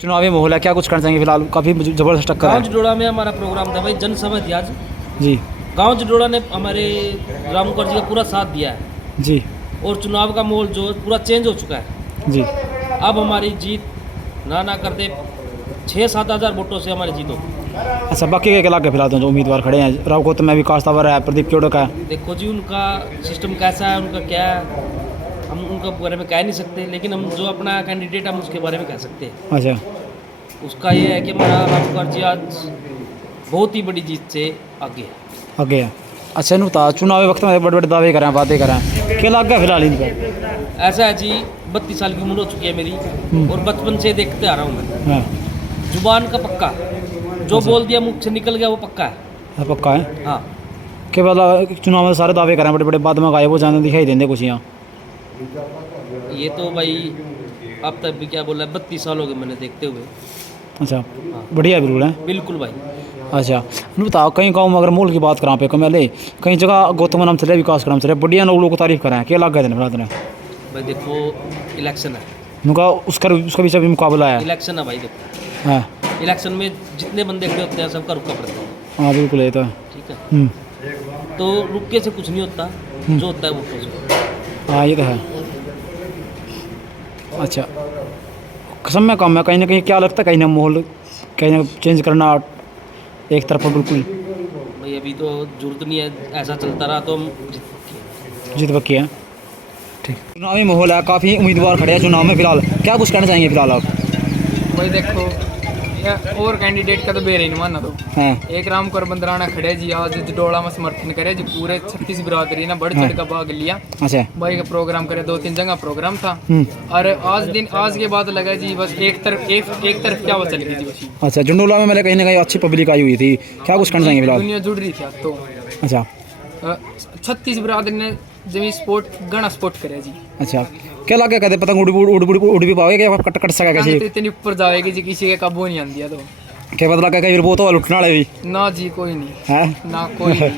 चुनावी माहौल है, क्या कुछ करना चाहेंगे फिलहाल? काफ़ी ज़बरदस्त टक्कर गाँव है। जडोड़ा में हमारा प्रोग्राम था भाई, जनसभा थी आज। जी गाँव जडोड़ा ने हमारे राम मुखर्जी का पूरा साथ दिया है जी और चुनाव का माहौल जो है पूरा चेंज हो चुका है। जी। अब हमारी जीत ना करते 6-7 हज़ार वोटों से हमारी जीत होगी। अच्छा, बाकी के इलाके फिलहाल तो जो उम्मीदवार खड़े हैं, राव गौतम में विकास तावर है, प्रदीप केवड़क है। देखो जी, उनका सिस्टम कैसा है, उनका क्या है, हम उनका बारे में कह नहीं सकते, लेकिन हम जो अपना कैंडिडेट हम उसके बारे में कह सकते हैं। अच्छा उसका ये है कि हमारा राम मुखर्जी आज बहुत ही बड़ी जीत से आगे है। आगे है। अच्छा इन्हू बता, चुनावी वक्त में बड़े बड़े दावे करें, बातें करें, क्या लग फिलहाल इन पर? ऐसा है जी, 32 साल की उम्र हो चुकी है मेरी और बचपन से देखते आ रहा हूँ मैं। हाँ जुबान का पक्का, जो बोल दिया मुख से निकल गया वो पक्का है। हाँ, पक्का है। हाँ, के बाद चुनाव में सारे दावे करें, बड़े बड़े बाद में गायब हो जाने दिखाई देंगे कुछ यहाँ। ये तो भाई अब तक भी क्या बोला है, 32 साल हो गए मैंने देखते हुए। अच्छा हाँ बढ़िया बिल्कुल है। बिल्कुल भाई। अच्छा इन्हू बताओ, कहीं गाँव में अगर मूल की बात करा पे कमेले, कई जगह गौतम नाम चले, विकास नाम चले, बढ़िया लोगों को तारीफ करें, क्या लग गए फिलहाल ने? भाई देखो, इलेक्शन है, उनका उसका बीच अभी मुकाबला है। इलेक्शन है भाई। देखो हाँ इलेक्शन में जितने बंदे खड़े होते हैं सबका रुका पड़ता है। हाँ बिल्कुल, ये तो है। ठीक है, तो रुके से कुछ नहीं होता, जो होता है वोटों से। हाँ ये तो है। अच्छा कसम में कम है, कहीं ना कहीं क्या लगता है, कहीं ना माहौल कहीं ना चेंज करना एक तरफ बिल्कुल भाई अभी तो जरूरत नहीं है, ऐसा चलता रहा तो हम जीत पक्की है। ठीक, चुनावी माहौल है, काफ़ी उम्मीदवार खड़े हैं चुनाव में फिलहाल, क्या कुछ कहना चाहेंगे फिलहाल आप? भाई देखो, ये और कैंडिडेट का तो बेर ही नहीं मानना। तो हाँ एक राम कर बंदराना खड़े जी, आज जडोड़ा में समर्थन करे जी, पूरे 36 बिरादरी ने बढ़ चढ़ का भाग लिया। अच्छा भाई का प्रोग्राम करे, 2-3 जगह प्रोग्राम था। और आज के बाद लगा जी बस एक तरफ क्या वो चल गई जी बस। अच्छा, झुंडोला में मेरे कहीं ना कहीं अच्छी पब्लिक आई हुई थी, क्या कुछ कहना चाहेंगे फिलहाल? दुनिया जुड़ रही थी आज तो। अच्छा 36 बिरादरी ने जमी स्पोर्ट गणा स्पोर्ट करे जी। अच्छा, क्या लगे कहते पतंग उड़ भी पाओगे, क्या कट सका कैसे? तो इतनी ऊपर जाएगी जी, किसी के काबू नहीं आंदी है। तो क्या पता लगा कहीं वो तो लुटने वाले भी ना जी, कोई नहीं है ना, कोई नहीं।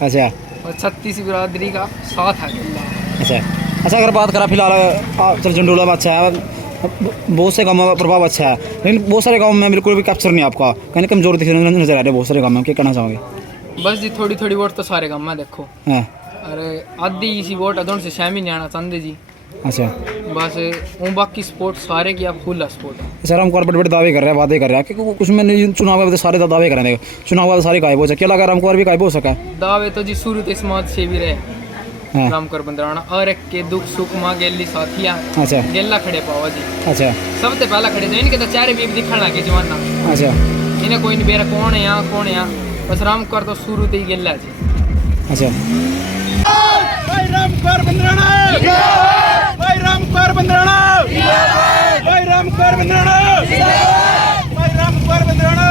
अच्छा और 36 बिरादरी का साथ है अल्लाह। अच्छा अच्छा, अगर बात करा फिलहाल चल झंडोला में अच्छा है, बहुत से गाँव में प्रभाव अच्छा है, लेकिन बहुत सारे गाँव में बिल्कुल भी कैप्चर नहीं आपका, कहीं कमजोर दिख नजर आ रहे हैं बहुत सारे गाँव में, क्या कहना चाहोगे? बस जी थोड़ी वोट तो सारे गाँव में देखो। हाँ अरे आधी इसी वोट अदों से शामी नहीं आना चाहते जी। अच्छा बस वो बाकी स्पोर्ट सारे की आप फुल स्पोर्ट है। सर, हम बड़े बड़े दावे कर रहे हैं, वादे कर रहे हैं, क्योंकि कुछ में नहीं, चुनाव में सारे दावे कर रहे हैं, चुनाव वाले सारे गायब हो सके, क्या लगा रामकुमार भी गायब हो सका? दावे तो जी शुरू तो समाज से भी रहे हाँ रामकर बंदराना, और एक के दुख सुख माँ गेली साथिया अच्छा गेला खड़े पावा जी। अच्छा सबसे पहला खड़े थे, इनके तो चेहरे भी दिखण लगे जवाना। अच्छा इन्हें कोई नहीं बेरा कौन है यहाँ कौन है यहाँ, बस रामकर तो शुरू से ही गेला जी। अच्छा भाई रामकुमार बंदराना, भाई रामकुमार बंदराना, भाई रामकुमार बंदराना, भाई रामकुमार बंदराना।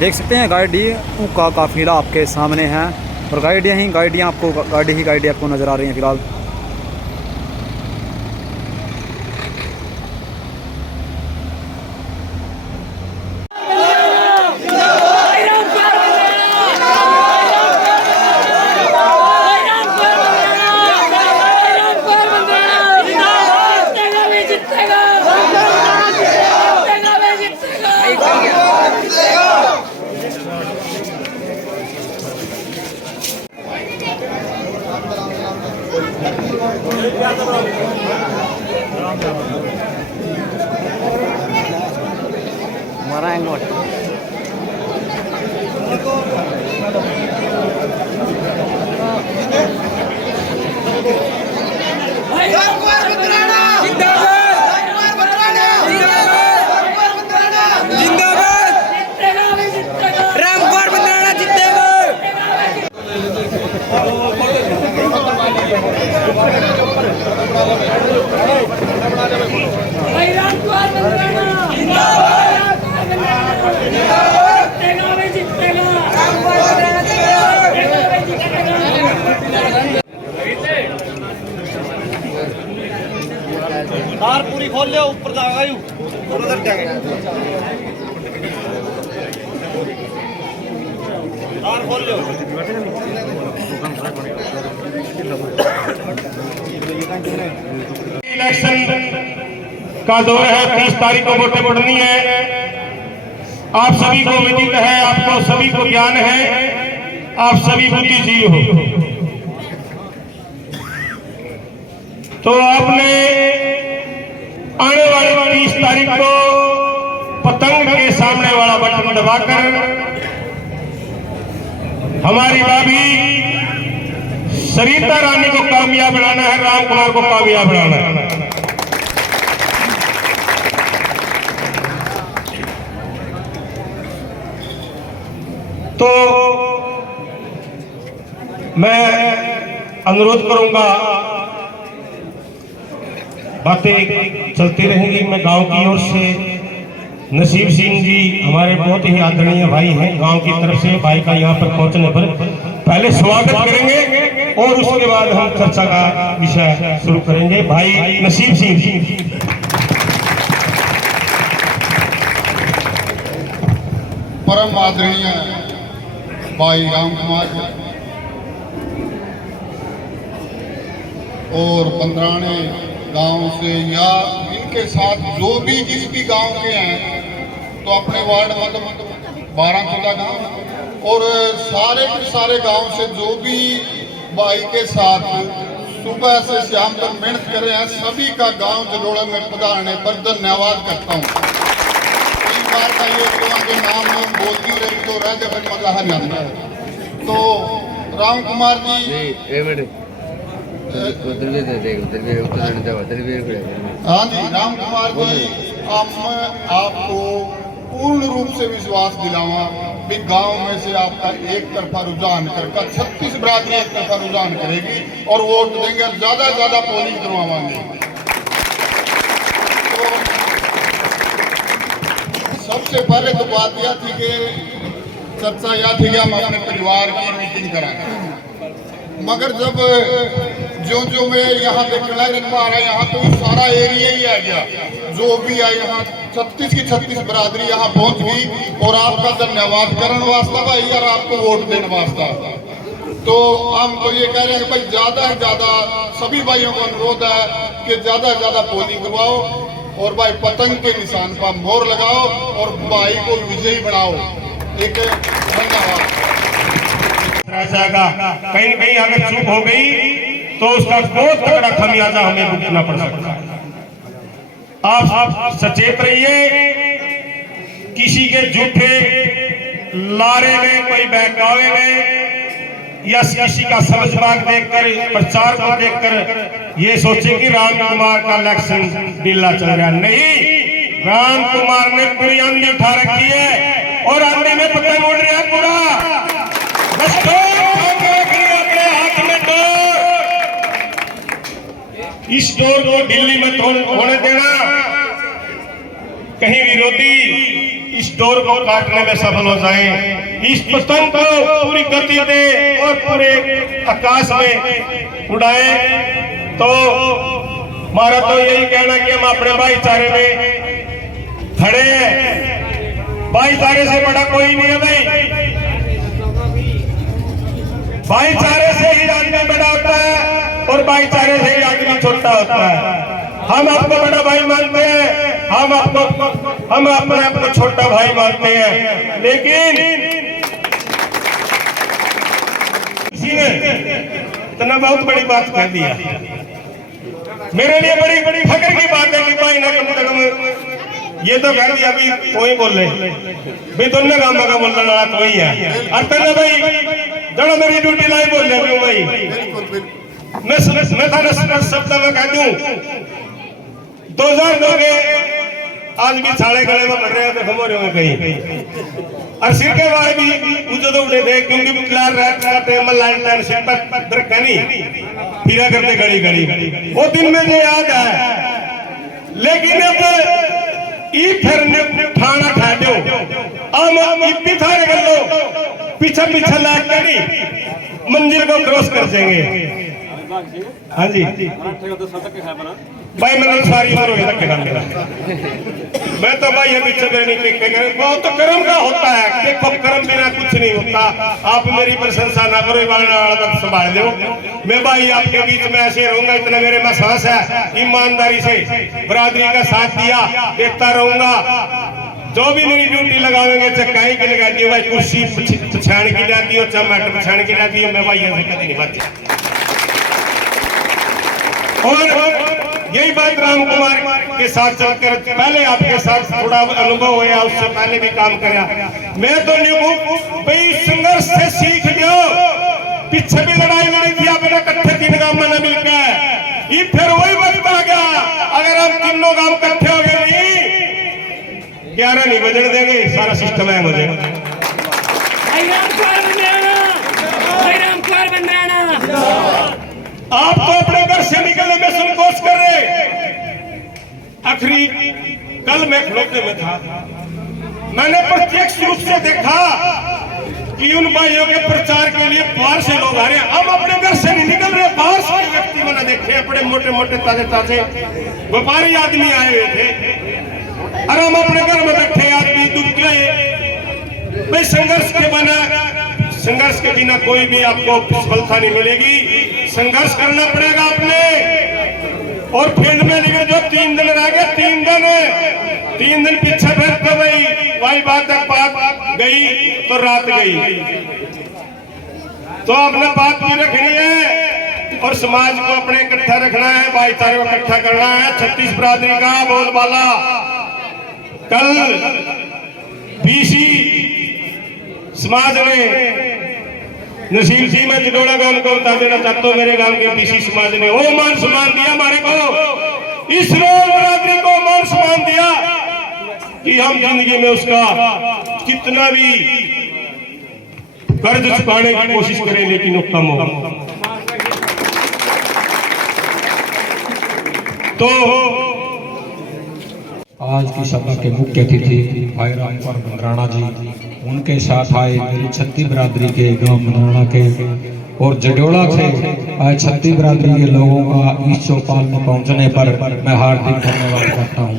देख सकते हैं गाड़ियों का काफिला आपके सामने है और गाड़ियाँ आपको गाड़ी आपको नज़र आ रही हैं फिलहाल। हमारा एंगल तार पूरी खोल लो, ऊपर जाएगा यू उधर जाके तार खोल लो। इलेक्शन का दौर है, 30 तारीख को वोटें पड़नी है। आप सभी को विदित है, आपको सभी को ज्ञान है, आप सभी बुद्धिजीवी हो। तो आपने आने वाली 30 तारीख को पतंग के सामने वाला बटन दबाकर हमारी भाभी सरिता रानी को कामयाब बनाना है, राम कुमार को कामयाब बनाना है। तो मैं अनुरोध करूंगा, बातें चलती रहेंगी। मैं गांव की ओर से नसीब सिंह जी हमारे बहुत ही आदरणीय भाई हैं, गांव की तरफ से भाई का यहाँ पर पहुंचने पर पहले स्वागत करेंगे और उसके बाद हम चर्चा का विषय शुरू करेंगे। भाई नसीब सिंह जी। परम आदरणीय भाई राम कुमार और बंदराने गांव से या इनके साथ जो भी जिस भी गांव के हैं, तो अपने वार्ड मतलब 12 गांव और सारे के सारे गांव से जो भी भाई के साथ सुबह से शाम तक मेहनत कर रहे हैं, सभी का गांव जलोड़ा में पधारने पर धन्यवाद करता हूँ। कई बार का ये के नाम बोलती रही तो रह जब मतलब हरियाणा। तो राम कुमार जी, हाँ जी, राम कुमार जी, मैं आपको पूर्ण रूप से विश्वास दिलावा भी गांव में से आपका एक तरफा रुझान करके 36 बरादरी एक तरफा रुझान करेगी और वोट देंगे और ज्यादा पोलिंग करवाएंगे। तो सबसे पहले तो बात यह थी कि चर्चा यह थी कि हम अपने परिवार की मीटिंग कराएं, मगर जब जो मैं यहाँ देखना आ रहा है, यहाँ तो सारा एरिया ही आ गया, जो भी है यहाँ 36 की 36 बरादरी यहाँ पहुँच गई और आपका धन्यवाद करने वास्ता भाई और आपको वोट देने वास्ता। तो हम तो ये कह रहे हैं कि भाई ज्यादा से ज्यादा सभी भाइयों को अनुरोध है कि ज्यादा से ज्यादा पोलिंग करवाओ और भाई पतंग के निशान पर मोहर लगाओ और भाई को विजयी बनाओ। एक धन्यवाद। कहीं न कहीं अगर चूक हो गई तो उसका बहुत तगड़ा खमियाजा हमें भुगतना पड़ सकता है। आप सचेत रहिए, किसी के झूठे लारे में, कोई बहकावे में या किसी का समझ बाग देखकर, प्रचार को देखकर ये सोचे कि राम कुमार का इलेक्शन ढीला चल रहा। नहीं, राम कुमार ने पूरी आंधी उठा रखी है और आंधी में पतंग उड़ रहा है पूरा। बस अपने हाथ में डोर, इस डोर को दिल्ली में होने देना। कहीं विरोधी इस दौर को काटने में सफल हो जाए, इस पतंग को पूरी गति दे और पूरे आकाश में उड़ाए। तो हमारा तो यही कहना कि हम अपने भाईचारे में खड़े हैं। भाईचारे से बड़ा कोई नहीं है भाई, भाईचारे से ही आदमी बड़ा होता है और भाईचारे से ही आदमी छोटा होता है। हम आपको बड़ा भाई मानते हैं, हम अपने आप को छोटा भाई मानते हैं, लेकिन किसी ने इतना बहुत बड़ी बात कह दिया। मेरे लिए बड़ी बड़ी फख्र की बात है कि भाई ना कम से कम ये तो कह दिया अभी कोई बोले भी दोनों काम का बोलने वाला तो ही है। और तेरे भाई जब मेरी ड्यूटी लाई बोल रहे भाई मैं था शब्द में कह दूं 2002 के आज भी छाड़े गले में बढ़ रहे हैं, देखो मोरे में कहीं और सिर के बारे भी पूछो तो उठे थे क्योंकि मुखलार टेबल लाइन लाइन सिर पर रखा नहीं फिरा करते घड़ी घड़ी वो दिन में जो याद है। लेकिन अब फिर ठाना खा दो हम इतनी थाने कर लो पीछे पीछे लाग करी मंजिल को क्रॉस कर देंगे। हाँ जी भाई मैंने सारी बार मैं तो भाई ये पीछे बहुत तो कर्म का होता है, देखो कर्म बिना कुछ नहीं होता। आप मेरी प्रशंसा ना करो, संभाल लो। मैं भाई आपके बीच में ऐसे रहूंगा, इतना मेरे में सांस है। ईमानदारी से बरादरी का साथ दिया, देखता रहूंगा। जो भी मेरी ड्यूटी लगावेंगे चाहे कहीं की लगाती हो, भाई कुर्सी पछाड़ की जाती हो चाहे मैटर पछाड़ की जाती हो, मैं भाई ऐसे कभी नहीं बात। और यही बात राम कुमार के साथ चलकर पहले आपके साथ थोड़ा अनुभव हुआ, उससे पहले भी काम करा। मैं तो भाई संघर्ष से सीख लो, पीछे भी लड़ाई थी आपने इकट्ठे 3 गांव में मिलकर, ये फिर वही वक्त आ गया। अगर हम तीनों गांव इकट्ठे हो गए नहीं 11 नहीं बजने देंगे, सारा सिस्टम है मुझे। आप तो अपने घर से निकलने में संकोच कर रहे। आखिरी कल मैं खड़ोते में था, मैंने प्रत्यक्ष रूप से देखा कि उन भाइयों के प्रचार के लिए बाहर से लोग आ रहे हैं। हम अपने घर से नहीं निकल रहे, बाहर से व्यक्ति मैंने देखे, बड़े मोटे मोटे ताजे ताजे व्यापारी आदमी आए हुए थे और हम अपने घर में बैठे आदमी दुख गए। भाई संघर्ष के बिना कोई भी आपको सफलता नहीं मिलेगी। संघर्ष करना पड़ेगा अपने। और फील्ड में लेकर जो 3 दिन रह गए, 3 दिन पीछे फिर तो वही बात गई तो रात गई। तो अपने बात भी रखनी है और समाज को अपने इकट्ठा रखना है, भाईचारे को इकट्ठा करना है। 36 बरादरी का बोलबाला कल बीसी समाज ने नसीब जी मैं जडोड़ा गांव को बता देना चाहता हूँ, मेरे गांव के बीसी समाज ने वो मान सम्मान दिया हमारे को, इस रोज बरादरी को मान सम्मान दिया कि हम जिंदगी में उसका कितना भी कर्ज चुकाने की कोशिश करें लेकिन वो कम हो। तो आज की सभा के मुख्य अतिथि भाई राम कुमार बंदराना जी, उनके साथ आए मेरी छत्ती बरादरी के गांव बंदराना के और जडोड़ा से आए छत्ती बरादरी के लोगों का इस चौपाल में पहुंचने पर मैं हार्दिक धन्यवाद करता हूं।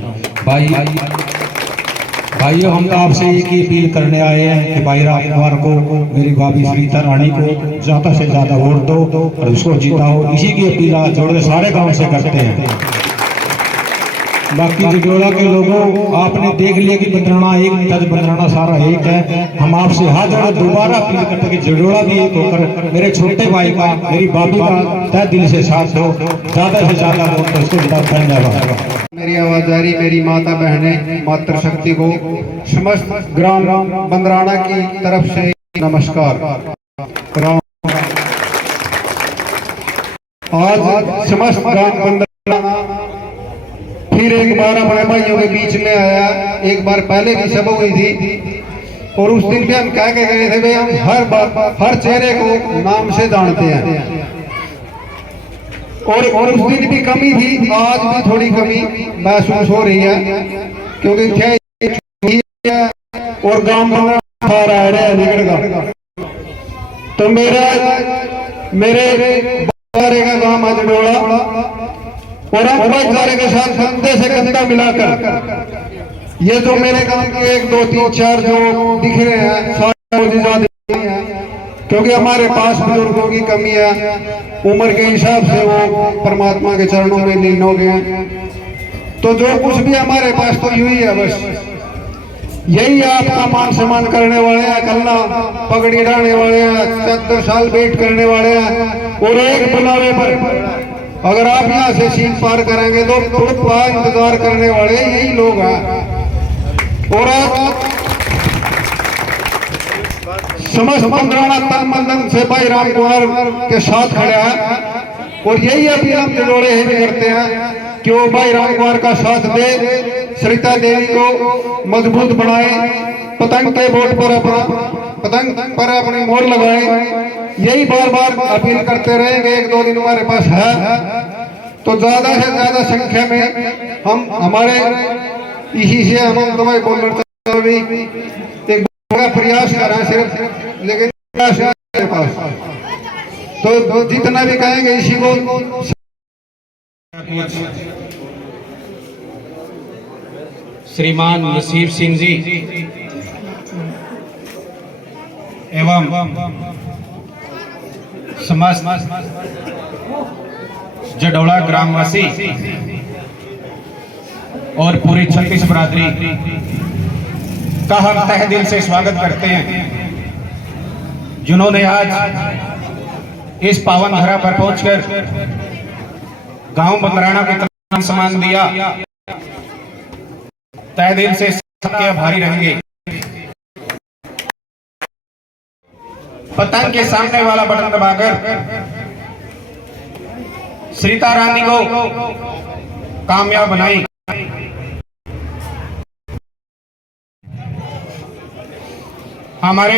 भाइयों हम आपसे एक ही अपील करने आए हैं कि भाई राम कुमार को, मेरी भाभी श्रीता रानी को ज्यादा से ज्यादा वोट दो और उसको जिताओ। इसी की अपील आज जोड़े सारे गाँव से करते हैं। बाकी जडोड़ा के लोगों आपने देख लिया कि बंदराना एक तज बंदराना सारा एक है। हम आपसे हाथ जोड़े दोबारा अपील करते हैं कि जडोड़ा भी एक होकर मेरे छोटे भाई का, मेरी भाभी का तय दिल से साथ दो, ज्यादा से ज्यादा वोट दो। इसको धन्यवाद। मेरी आवाज आ रही, मेरी माता बहनें मातृशक्ति को समस्त ग्राम बंदराना की तरफ से नमस्कार। आज समस्त ग्राम बंदराना फिर एक बार अपने भाइयों के बीच में आया। एक बार पहले भी सभा हुई थी और उस दिन भी हम कह के गए थे भाई हम हर बार हर चेहरे को नाम से जानते हैं और उस दिन भी कमी थी, आज भी थोड़ी कमी महसूस हो रही है क्योंकि और गांव बना रहा है अलीगढ़ का। तो मेरे बारे का गांव है जडोला और हम भाईचारे के साथ कंधे से कंधा मिलाकर ये जो मेरे गांव के 1 2 3 4 जो दिख रहे हैं सारे क्योंकि हमारे पास बुजुर्गों की कमी है, उम्र के हिसाब से वो परमात्मा के चरणों में लीन हो गए हैं। तो जो कुछ भी हमारे पास तो यही है, बस यही आपका मान सम्मान करने वाले हैं, कलना पगड़ी डालने वाले हैं, 70 साल वेट करने वाले हैं और एक बुलावे पर अगर आप यहाँ से सीट पार करेंगे तो पूरा इंतजार करने वाले यही लोग हैं। और आप समस्त पंद्राना तन मंदन से भाई राम कुमार के साथ खड़े हैं और यही अभी हम जडोले ही करते हैं कि वो भाई राम कुमार का साथ दे, सरिता देवी को मजबूत बनाए, पतंग के बोर्ड पर अपनी मोहर लगाए। यही बार बार अपील करते रहेंगे। 1 2 दिन हमारे पास है तो ज्यादा से ज्यादा संख्या में हम हमारे इसी से हम दवाई बोलना भी एक प्रयास कर रहे हैं सिर्फ, लेकिन मेरे पास तो जितना भी कहेंगे इसी को। श्रीमान नसीब सिंह जी एवं समस्त जडोला ग्रामवासी और पूरी छत्तीस बरादरी का हम तहे दिल से स्वागत करते हैं, जिन्होंने आज इस पावन धरा पर पहुंचकर गांव बंदराना के तमाम सम्मान दिया। तहे दिल से सबके आभारी रहेंगे। पतंग के सामने वाला बटन दबाकर सरिता रानी को कामयाब बनाई। हमारे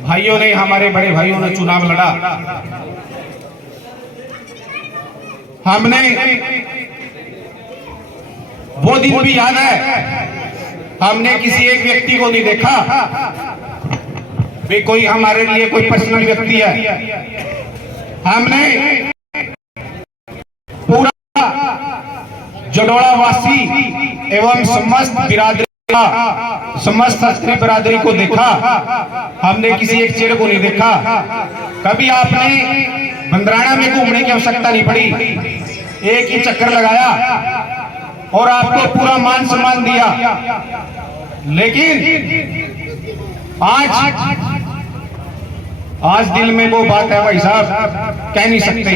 भाइयों ने, हमारे बड़े भाइयों ने चुनाव लड़ा। हमने वो दिन भी याद है, हमने किसी एक व्यक्ति को नहीं देखा वे कोई हमारे लिए कोई पर्सनल व्यक्ति है। हमने पूरा जडोला वासी एवं समस्त बिरादरी समस्त क्षत्रिय बिरादरी को देखा। हमने किसी एक चेहरे को नहीं देखा। कभी आपने बंदराना में घूमने की आवश्यकता नहीं पड़ी, एक ही चक्कर लगाया और आपको पूरा मान सम्मान दिया। लेकिन आज दिल में वो बात है भाई साहब, कह नहीं सकते।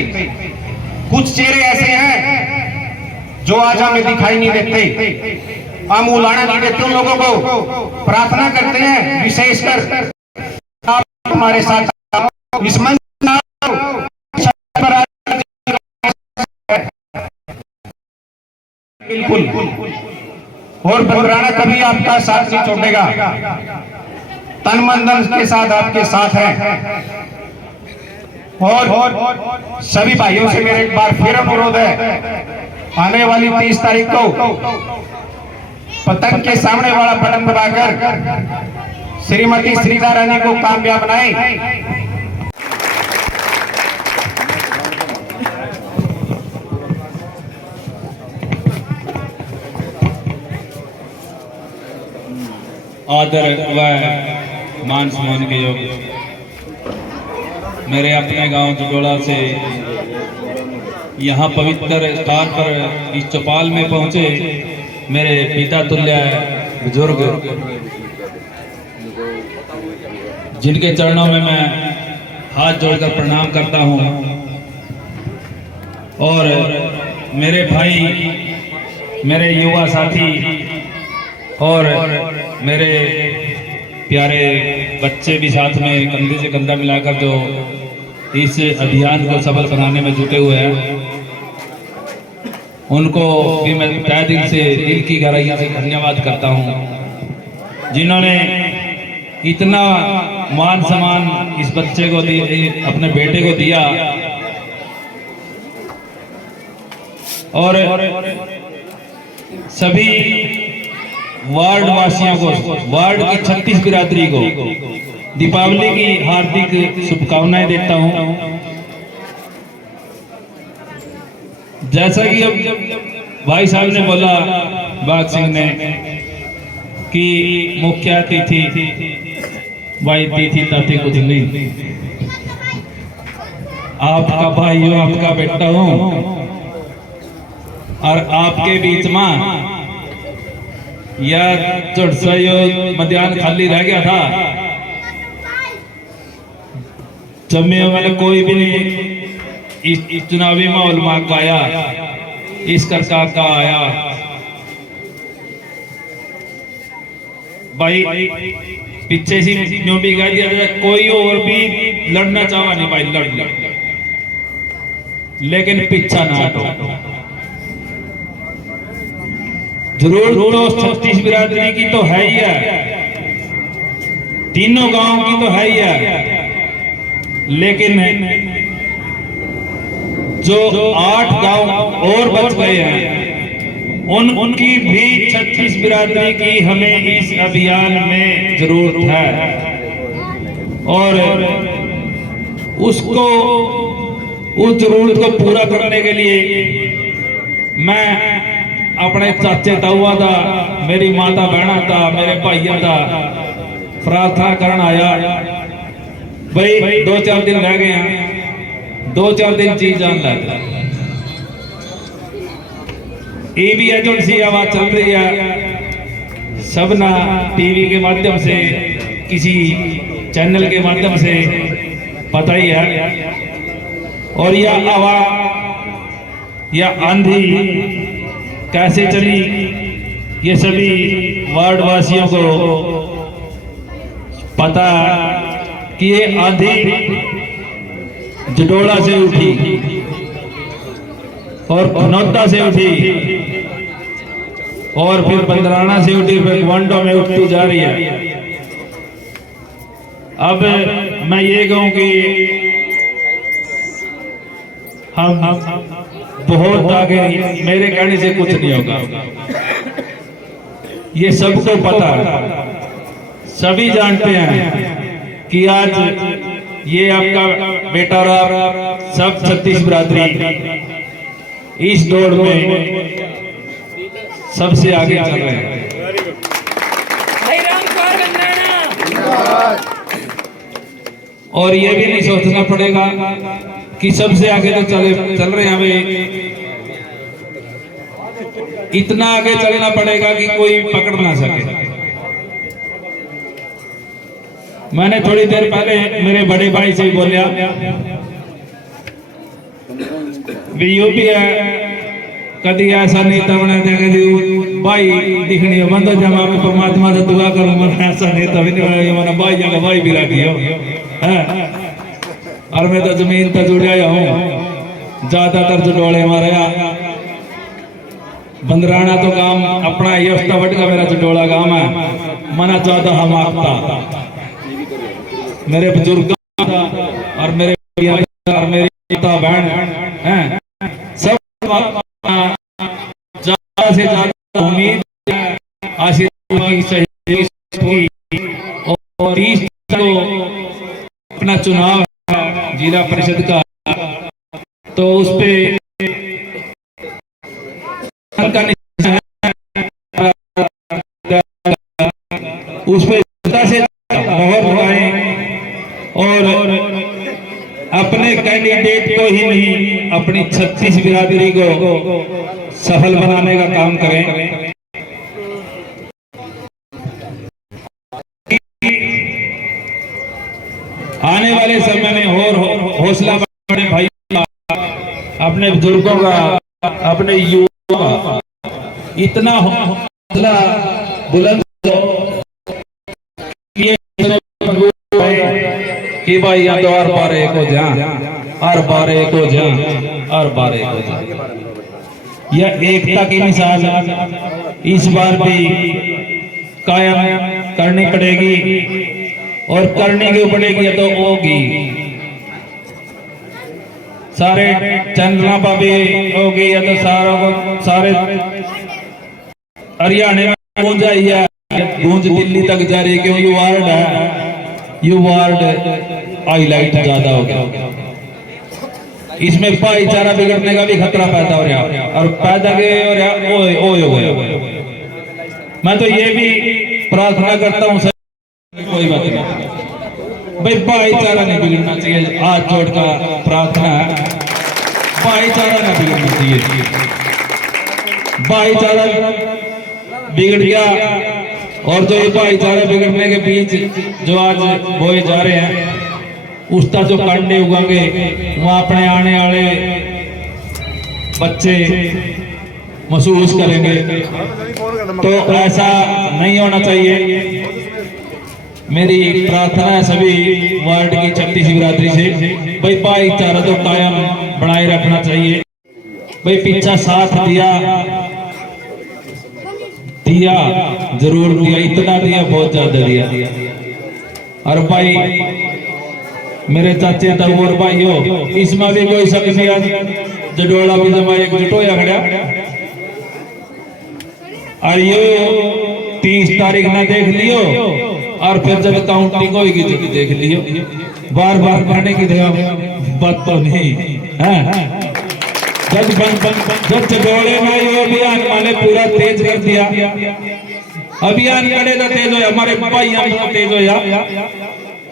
कुछ चेहरे ऐसे हैं जो आज हमें दिखाई नहीं देते, हम उलाना नहीं देते उन लोगों को। प्रार्थना करते हैं विशेषकर आप हमारे साथ इस मंच बिल्कुल, और बंदराना कभी आपका साथ नहीं छोड़ेगा, तन मन धन के साथ आपके साथ है। और सभी भाइयों से मेरे एक बार फिर अनुरोध है, आने वाली 30 तारीख को पतंग के सामने वाला बटन दबाकर श्रीमती सरिता रानी को कामयाब बनाएं। आदर व मान सम्मान के योग्य मेरे अपने गांव जडोला से यहाँ पवित्र स्थान पर इस चौपाल में पहुंचे मेरे पिता तुल्य बुजुर्ग, जिनके चरणों में मैं हाथ जोड़कर प्रणाम करता हूं, और मेरे भाई, मेरे युवा साथी और मेरे प्यारे बच्चे भी साथ में कंधे से कंधा मिलाकर जो इस अभियान को सफल बनाने में जुटे हुए हैं, उनको भी मैं तहे दिल से, दिल की गहराइयों से धन्यवाद करता हूं, जिन्होंने इतना मान सम्मान इस बच्चे को अपने बेटे को दिया। और सभी वार्ड वासियों को, वार्ड की 36 बिरादरी को दीपावली की हार्दिक शुभकामनाएं देता हूं। जैसा कि अब भाई साहब ने बोला, बाग सिंह ने, कि मुख्य अतिथि भाई तिथि ताती कुछ नहीं, आपका भाई हूं, आपका बेटा हूं, और आपके बीच में या चढ़सा मध्यान्ह खाली रह गया था, जब मैंने कोई भी नहीं इस चुनावी माहौल में गाया, इस करका का आया भाई, पीछे से यूं भी कह दिया था कोई और भी लड़ना चाहा नहीं भाई, लड़ लेकिन पीछा ना हटो। जरूर तो 36 बिरादरी की तो है ही है, तीनों गांव की तो है ही है, लेकिन जो 8 गांव और बच गए हैं उनकी भी 36 बिरादरी की हमें इस अभियान में जरूरत है, और उसको उस जरूरत को पूरा करने के लिए मैं अपने चाचे ताऊआ दा, मेरी माता बहना दा, मेरे भाइयों दा प्रार्थना करन आया भाई। 2-4 दिन रह गए हैं, 2-4 दिन चीज आन लग ये भी एजेंसी आवाज चल रही है, सबना टीवी के माध्यम से, किसी चैनल के माध्यम से पता ही है। और यह आवाज, यह आंधी कैसे चली, ये सभी वार्ड वासियों को पता कि ये आंधी जडोला से उठी और खनौता से उठी और फिर बंदराना से उठी, फिर ग्वांडो में उठती जा रही है। अब मैं ये कहूं कि हम बहुत आगे, मेरे कहने से कुछ नहीं होगा, ये सबको पता है, सभी जानते हैं कि आज ये आपका बेटा और सब 36 बिरादरी इस दौड़ में सबसे आगे चल रहे हैं। और ये भी नहीं सोचना पड़ेगा कि सबसे आगे तो चल रहे हैं, हमें इतना आगे चलना पड़ेगा कि कोई पकड़ ना सके। मैंने थोड़ी देर पहले मेरे बड़े भाई से बोलिया यूपी कभी ऐसा नेता बना देगा भाई दिखनी बंद जब आप परमात्मा से दुआ करूं, मैं ऐसा नेता भी नहीं बना, मैंने भाई जगह भाई भी रखी हो है। और मैं तो जमीन तक जुड़ा हूँ, ज्यादातर जुडोले हमारे बंदराना तो काम अपना ही, उसका वट का मेरा जुडोला गांव है, मना चाहता हम आपका, मेरे बुजुर्ग और मेरे और मेरी पिता बहन हैं, सब ज्यादा से ज्यादा उम्मीद आशीर्वाद की, सही और 30 को अपना चुनाव है जिला परिषद का, तो उस पे जनता से मोहर लगाएं और अपने कैंडिडेट को ही नहीं, अपनी 36 बिरादरी को सफल बनाने का काम करें। आने वाले समय में और हौसला बढ़े भाई, अपने बुजुर्गों का, अपने युवाओं का इतना हौसला बुलंद कि भाई यहाँ तो हर बार एक हो जा, हर बार एक हो जा, हर बार एक हो जा। यह एकता की मिसाल इस बार भी कायम करनी पड़ेगी, और करने की पड़ेगी तो होगी। सारे चंद्रमा पर भी होगी या तो सारे हरियाणा में गूंज आई है, गूंज दिल्ली तक जा रही है, क्यों ये वार्ड है, ये वार्ड हाईलाइट ज्यादा हो गया, इसमें भाईचारा बिगड़ने का भी खतरा पैदा हो रहा और पैदा हो रहा। मैं तो ये भी प्रार्थना करता हूँ सर, कोई बात नहीं भाई, भाईचारा नहीं बिगड़ना चाहिए, हाथ जोड़ का प्रार्थना है, भाईचारा नहीं बिगड़ना चाहिए। भाईचारा बिगड़ गया और जो ये भाईचारा बिगड़ने के बीच जो आज बोए जा रहे हैं, उसका जो कांडे उगाएंगे वहाँ अपने आने वाले बच्चे महसूस करेंगे। तो ऐसा नहीं होना चाहिए। मेरी प्रार्थना है सभी वार्ड की 36 बिरादरी से, भाई भाईचारा तो कायम बनाए रखना चाहिए। भाई पीछा साथ दिया जरूर दिया, इतना दिया, बहुत ज्यादा दिया। और भाई मेरे चाचे तबूर भाइयों, इसमें भी कोई शक नहीं है, जडोला भी जमा एकजुट होया खड़ा। और ये 30 तारीख ना देख लियो, और फिर जब काउंटिंग होगी जब देख लियो, बार बार करने की बात तो नहीं है। जब जडोले में ये अभियान वाले पूरा तेज कर दिया, अभियान करे तो तेज हो, हमारे भाइयों तेज हो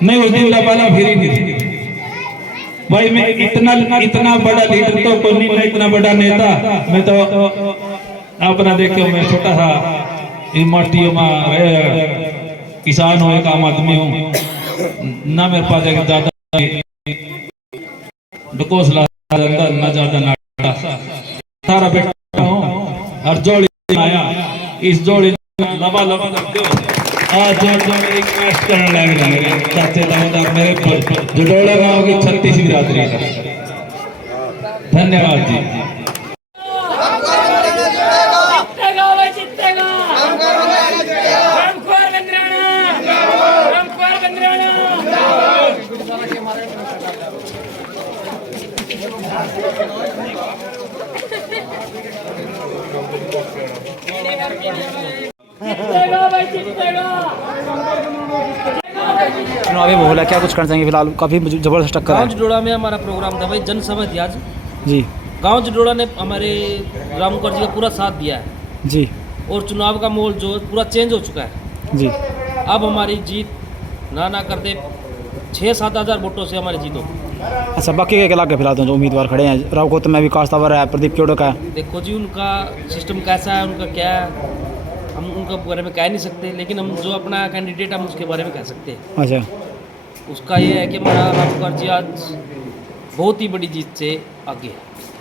नहीं, उस दिन पहला फिर ही नहीं। भाई मैं इतना बड़ा लीडर तो कोई नहीं, मैं इतना बड़ा नेता, मैं तो अपना देखो, मैं छोटा सा माटियों में किसान हो, एक आम आदमी हूँ ना, मेरे पास ज्यादा डकोसला ना ज्यादा नाटा, सारा बेटा हूँ। और जोड़ी आया, इस जोड़ी लबा करते हो, आज रिक्वेस्ट करने लग रहे चाचे दामोदर मेरे जडोला गांव की 36 बिरादरी का धन्यवाद जी। चुनावी माहौल है, क्या कुछ करना चाहेंगे? फिलहाल काफ़ी जबरदस्त टक्कर गाँव है। जडोड़ा में हमारा प्रोग्राम था भाई, जनसभा थी आज। जी गाँव जडोड़ा ने हमारे राम मुखर्जी का पूरा साथ दिया है जी और चुनाव का माहौल जो पूरा चेंज हो चुका है। जी अब हमारी जीत ना करते 6-7 हज़ार वोटों से हमारी जीत होगी। अच्छा, बाकी के इलाके फिलहाल तो जो उम्मीदवार खड़े हैं, राव गौतम में विकास तावर है, प्रदीप क्योड़क है। देखो जी, उनका सिस्टम कैसा है, उनका क्या है, हम उनका बारे में कह नहीं सकते, लेकिन हम जो अपना कैंडिडेट हम उसके बारे में कह सकते हैं। अच्छा, उसका ये है कि हमारा राम मुखर्जी आज बहुत ही बड़ी जीत से आगे है।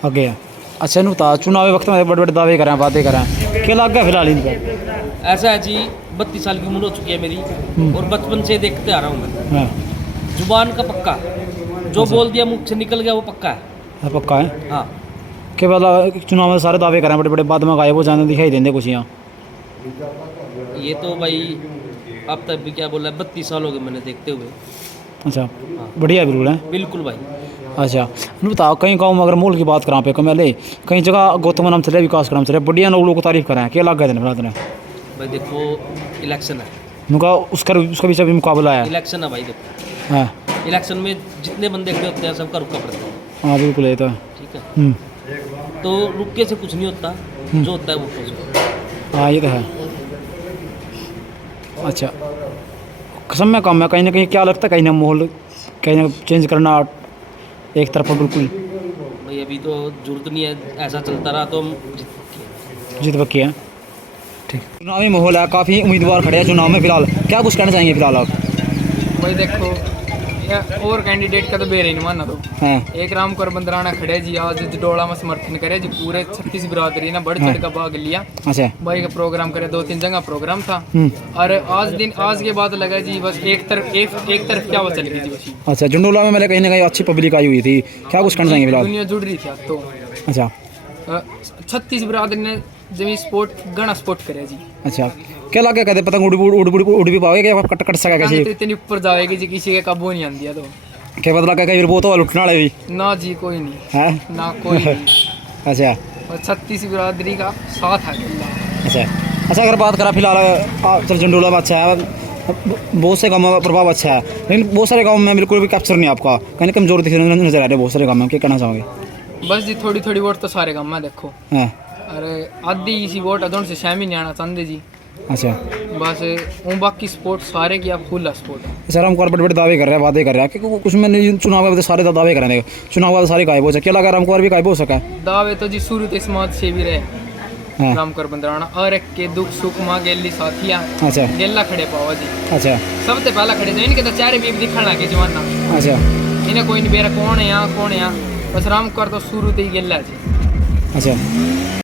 आगे है। अच्छा, नुता चुनावी वक्त में बड़े बड़े दावे करें, बातें करें, क्या लग गया फिलहाल इनका? ऐसा है जी, 32 साल की उम्र हो चुकी है मेरी और बचपन से देखते आ रहा हूँ मैं। हाँ, जुबान का पक्का, जो बोल दिया मुख से निकल गया वो पक्का है। पक्का है। हाँ, के बाद चुनाव में सारे दावे करें, बड़े बड़े, बाद में गायब हो जाने दिखाई देंगे कुछ यहाँ। ये तो भाई अब तक भी क्या बोला, 32 साल हो गए मैंने देखते हुए। अच्छा, बढ़िया बिल्कुल है। बिल्कुल भाई। अच्छा, बताओ कहीं गाँव में अगर मोल की बात करा पे कमेले, कहीं जगह गौतम नाम चले, विकास का नाम चले, बढ़िया लोगों को तारीफ करें, क्या लग गए थे फिलहाल? भाई देखो, इलेक्शन है, उनका उसका बीच अभी मुकाबला है। इलेक्शन है भाई। देखो हाँ, इलेक्शन में जितने बंदे खड़े होते हैं सबका रुका पड़ता है। हाँ बिल्कुल, ये तो है। ठीक है, तो रुके से कुछ नहीं होता, जो होता है वो कुछ। हाँ, ये तो है। अच्छा, कसम में कम है, कहीं ना कहीं क्या लगता है, कहीं ना माहौल कहीं ना चेंज करना एक तरफ बिल्कुल। भाई अभी तो जरूरत नहीं है, ऐसा चलता रहा तो हम जीत बकी है। ठीक, चुनावी माहौल है, काफ़ी उम्मीदवार खड़े हैं चुनाव में, फिलहाल क्या कुछ कहना चाहेंगे फिलहाल आप? भाई देखो, और कैंडिडेट का तो बेर ही नहीं मानना। तो हाँ, एक राम कर बंदराना खड़े जी, आज जडोला में समर्थन करे जी, पूरे 36 बिरादरी ने बढ़ चढ़ का भाग लिया। अच्छा, भाई का प्रोग्राम करे, 2-3 जगह प्रोग्राम था। और आज के बाद लगा जी बस एक तरफ क्या वो चल गई जी बस। अच्छा, झंडोला में मैंने कहीं ना कहीं अच्छी पब्लिक आई हुई थी, क्या कुछ कहना चाहेंगे फिलहाल? दुनिया जुड़ रही थी आज तो। अच्छा, 36 बिरादरी ने जमी स्पोर्ट गणा स्पोर्ट करे जी। अच्छा, क्या लगे कहते पतंग उड़ भी पाओगे, क्या कट सका कैसे? तो इतनी ऊपर जाएगी जी, किसी के काबू नहीं आंदी है। तो क्या पता लगा कहीं वो तो लुटने वाले भी ना जी, कोई नहीं है ना कोई नहीं। अच्छा, और 36 बिरादरी का साथ है। अच्छा, अच्छा अगर बात करा फिलहाल चल झंडोला में अच्छा है, बहुत से गाँवों का प्रभाव अच्छा है, लेकिन बहुत सारे गाँव में बिल्कुल भी कैप्चर नहीं आपका, कहीं कमजोर दिख नजर आ रहे हैं बहुत सारे गाँव में, क्या कहना चाहोगे? बस जी थोड़ी थोड़ी वोट तो सारे गाँव में देखो, हाँ अरे आधी इसी वोट अदों से शामी नहीं आना चाहते जी। अच्छा बस वो बाकी स्पोर्ट सारे की आप फुल स्पोर्ट है सर, हम बड़े बड़े दावे कर रहे हैं, वादे कर रहे हैं, क्योंकि कुछ में चुनाव में तो सारे दावे कर रहे हैं, चुनाव में सारे गायब हो सके, क्या लगा हमको और भी गायब हो सका? दावे तो जी शुरू तो समाज से भी रहे हाँ रामकर बंदराना, और एक के दुख सुख माँ गेली साथिया अच्छा गेला खड़े पावा जी, अच्छा सबसे पहला खड़े थे, इनके तो चारे भी दिखण लगे जवाना, अच्छा इन्हें कोई नहीं बेरा कौन है यहाँ कौन है यहाँ, बस रामकर तो शुरू तो ही गेला जी। अच्छा